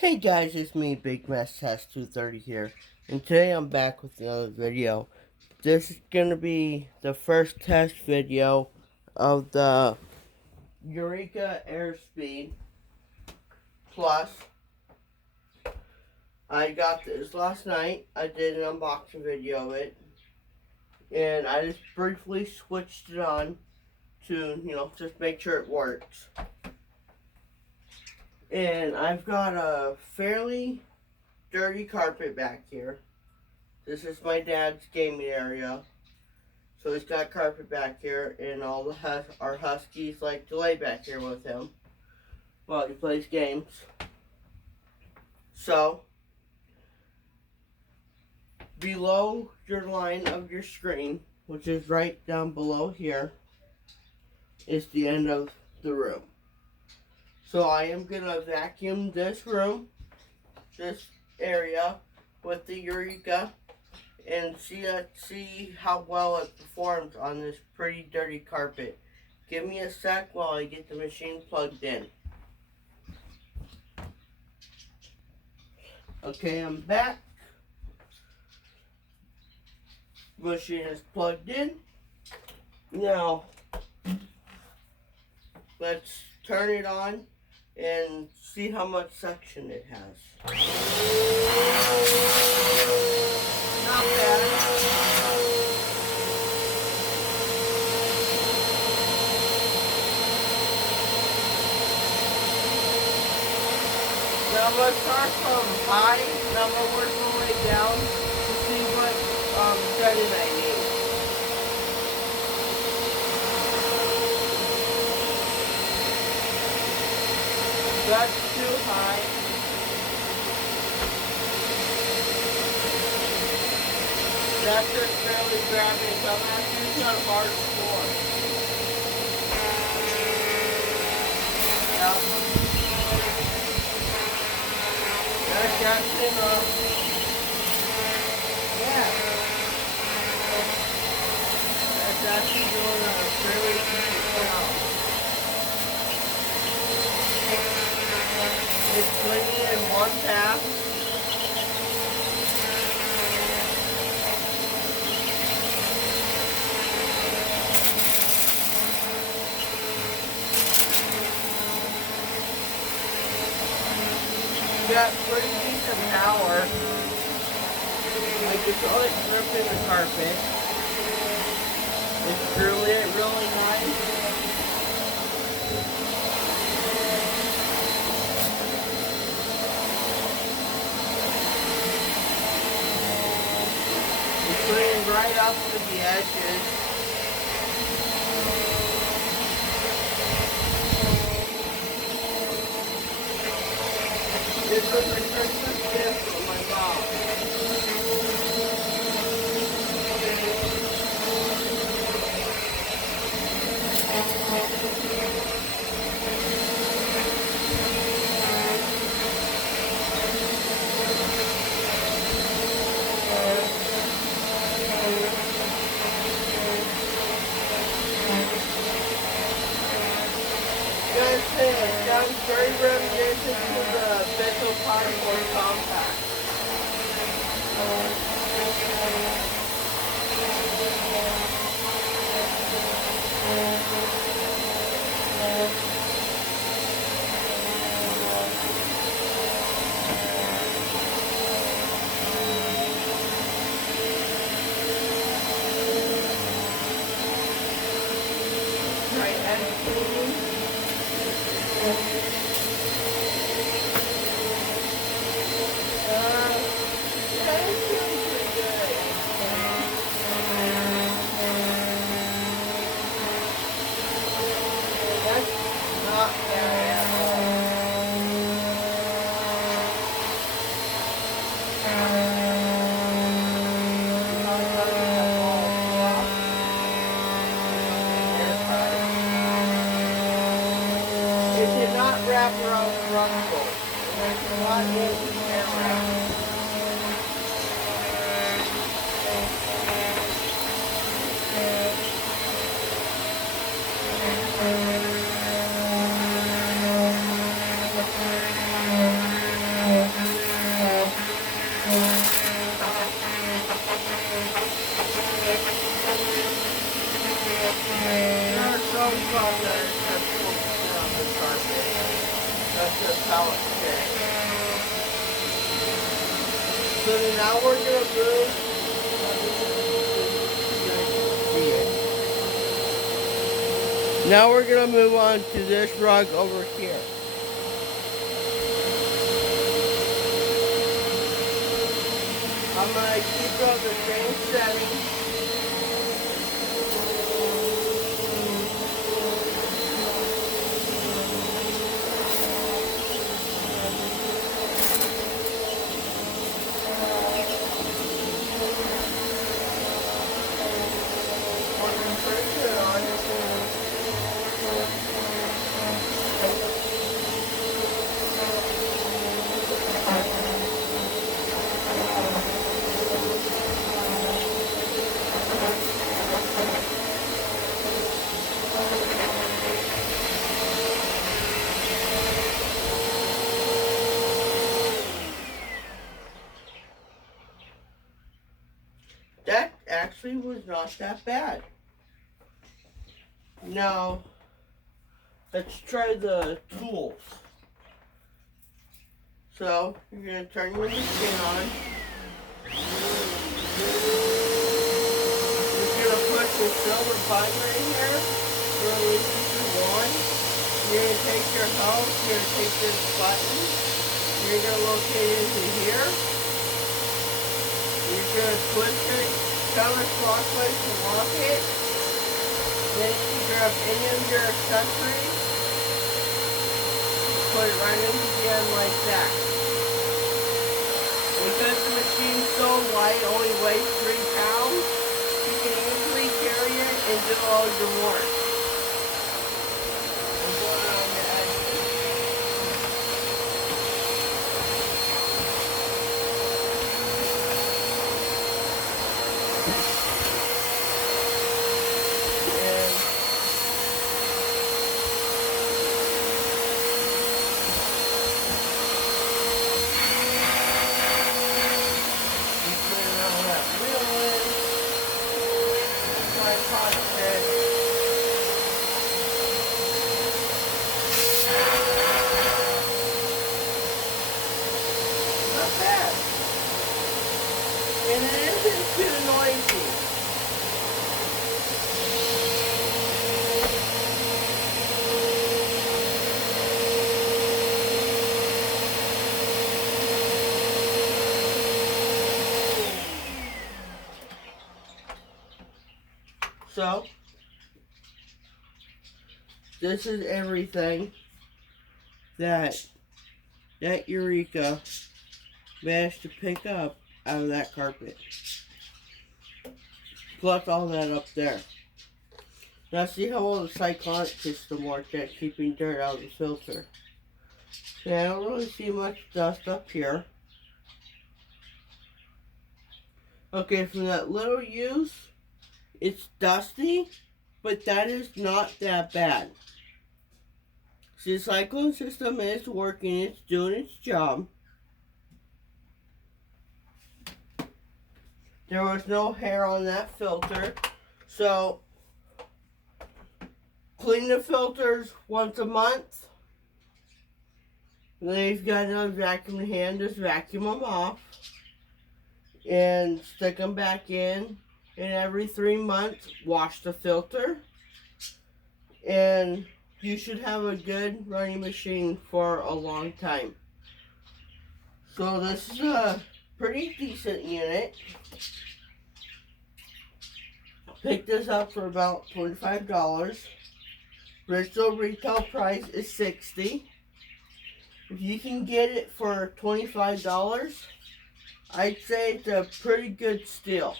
Hey guys, it's me, Big Mess Test 230 here, and today I'm back with another video. This is gonna be the first test video of the Eureka Airspeed Plus. I got this last night. I did an unboxing video of it, and I just briefly switched it on to, just make sure it works. And I've got a fairly dirty carpet back here. This is my dad's gaming area. So he's got carpet back here, and all our huskies like to lay back here with him while he plays games. So, below your line of your screen, which is right down below here, is the end of the room. So I am going to vacuum this room, this area, with the Eureka, and see how well it performs on this pretty dirty carpet. Give me a sec while I get the machine plugged in. Okay, I'm back. Machine is plugged in. Now, let's turn it on and see how much suction it has. Not bad. Now I'm going to start from high, and I'm going to work my way down to see what setting I need. That's too high. That's just barely grabbing, so I'm actually using a hard floor. Yep. That's enough. Yeah. That's actually doing a fairly decent job. It's cleaning in one pass. Got pretty decent power. I can totally grip in the carpet. It's really nice. It's putting right up to the edges. This was a Christmas gift from my mom. It sounds very reminiscent to the Special Cardboard Compact. Right, and cleaning. Wrap around the runnable. There's a lot of ways to wear around. Okay. So now we're gonna move. Now we're gonna move on to this rug over here. I'm gonna keep it on the same setting. That actually was not that bad. Now, let's try the tools. So, you're going to turn your machine on. You're going to push the silver button right here. Release the one. You're going to take your hose. You're going to take this button. You're going to locate it into here. You're going to twist it counterclockwise to lock it. Then you grab any of your accessories. Put it right in again like that. Because the machine's so light, only weighs 3 pounds, you can easily carry it and do all your work. I'm going on the edge. And it isn't too noisy. So, this is everything that Eureka managed to pick up out of that carpet. Plus all that up there. Now see how well the cyclonic system worked at keeping dirt out of the filter. See, I don't really see much dust up here. Okay, from that little use, it's dusty, but that is not that bad. See, the cyclone system is working, it's doing its job. There was no hair on that filter, so clean the filters once a month. And then if you've got another vacuum in hand, just vacuum them off and stick them back in. And every 3 months, wash the filter. And you should have a good running machine for a long time. So this is a pretty decent unit. Picked this up for about $25. Original retail price is $60. If you can get it for $25, I'd say it's a pretty good steal.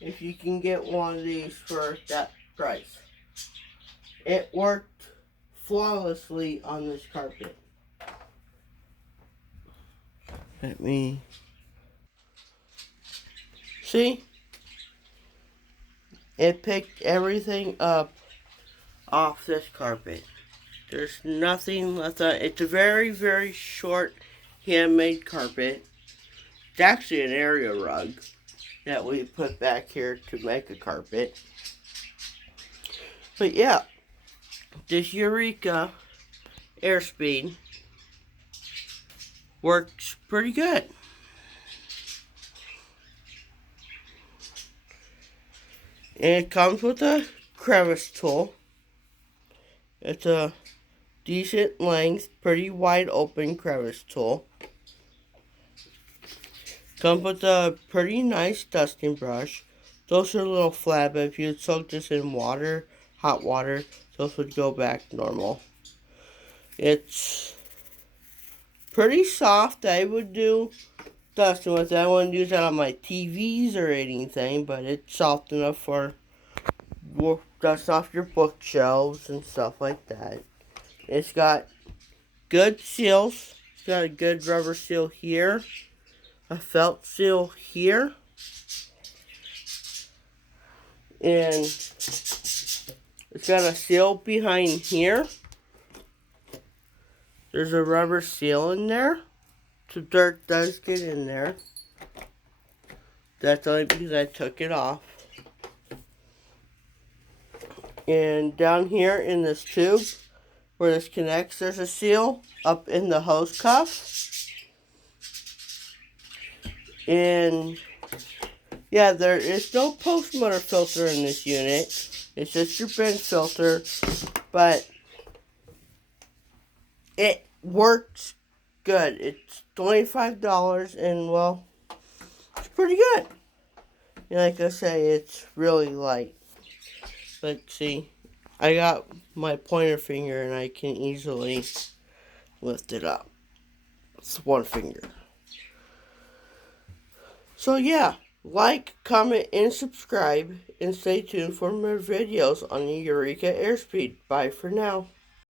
If you can get one of these for that price. It worked flawlessly on this carpet. Let me see. It picked everything up off this carpet. There's nothing left on it. It's a very, very short handmade carpet. It's actually an area rug that we put back here to make a carpet. But yeah, this Eureka airspeed works pretty good. And it comes with a crevice tool. It's a decent length, pretty wide open crevice tool. Comes with a pretty nice dusting brush. Those are a little flat, but if you soak this in water, hot water, those would go back normal. It's pretty soft. I would do dusting with it. I wouldn't use that on my TVs or anything, but it's soft enough for dust off your bookshelves and stuff like that. It's got good seals. It's got a good rubber seal here, a felt seal here, and it's got a seal behind here. There's a rubber seal in there, so dirt does get in there. That's only because I took it off. And down here in this tube, where this connects, there's a seal up in the hose cuff. And yeah, there is no post motor filter in this unit. It's just your bin filter, but it works good. It's $25, and well, it's pretty good. And like I say, it's really light. Let's see, I got my pointer finger and I can easily lift it up. It's one finger. So yeah, like, comment, and subscribe, and stay tuned for more videos on the Eureka airspeed. Bye for now.